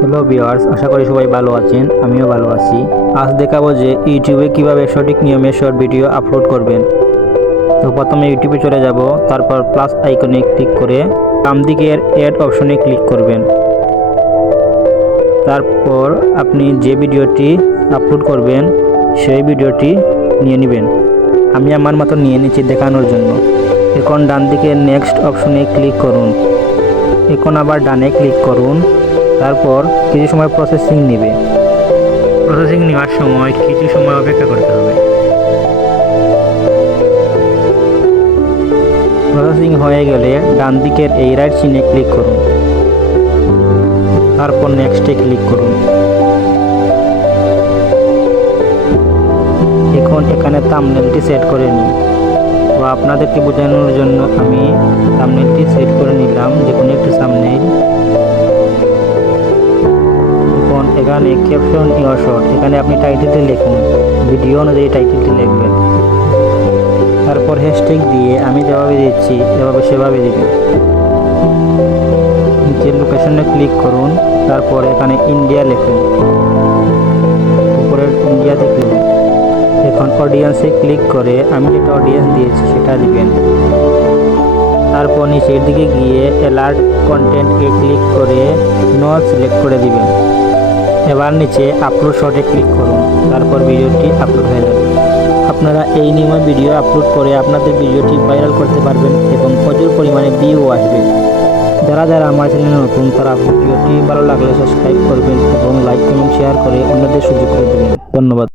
Hello viewers আশা করি সবাই ভালো আছেন, আমিও ভালো আছি। আজ দেখাবো যে ইউটিউবে কীভাবে সঠিক নিয়মে শর্ট ভিডিও আপলোড করবেন। তো প্রথমে ইউটিউবে চলে যাব, তারপর প্লাস আইকনে ক্লিক করে বাম দিকের অ্যাড অপশনে ক্লিক করবেন। তারপর আপনি যে ভিডিওটি আপলোড করবেন, সেই ভিডিওটি নিয়ে নেবেন। আমি আমার মতো নিয়ে নিচ্ছি দেখানোর জন্য। এখন ডান দিকে নেক্সট অপশনে ক্লিক করুন। এখন আবার ডানে ক্লিক করুন। তারপর কিছু সময় প্রসেসিং নেবে। প্রসেসিং নেওয়ার সময় কিছু সময় অপেক্ষা করতে হবে। প্রসেসিং হয়ে গেলে ডান দিকের এই রাইট চিহ্নে ক্লিক করুন। তারপর নেক্সটে ক্লিক করুন। এখন এখানে থাম্বনেলটি সেট করে নিই তো আপনাদেরকে বোঝানোর জন্য আমি থাম্বনেলটি সেট করে নিলাম। যে কোনো একটি থাম্বনেল এখানে ক্যাপশন ইউর শর্ট এখানে আপনি টাইটেলটি লিখুন ভিডিও অনুযায়ী টাইটেলটি লিখবেন। তারপর হ্যাশট্যাগ দিয়ে আমি যেভাবে দিচ্ছি এভাবে সেভাবে দিবেন। নিচের লোকেশনে ক্লিক করুন, তারপর এখানে ইন্ডিয়া লিখুন। উপরের ইন্ডিয়াতে ক্লিক এখন অডিয়েন্সে ক্লিক করে আমি যেটা অডিয়েন্স দিয়েছি, সেটা দিবেন। তারপর নিচের দিকে গিয়ে অ্যালার্ট কন্টেন্টকে ক্লিক করে নো সিলেক্ট করে দিবেন। এবার নিচে আপলোড শটে ক্লিক করুন, তারপর ভিডিওটি আপলোড হয়ে যাবে। আপনারা এই নিয়মে ভিডিও আপলোড করে আপনাদের ভিডিওটি ভাইরাল করতে পারবেন এবং প্রচুর পরিমাণে ভিউ আসবে। যারা যারা আমার চ্যানেলে নতুন, তারা ভিডিওটি ভালো লাগলে সাবস্ক্রাইব করবেন এবং লাইক কমেন্ট শেয়ার করে অন্যদের সুযোগ করে দেবেন। ধন্যবাদ।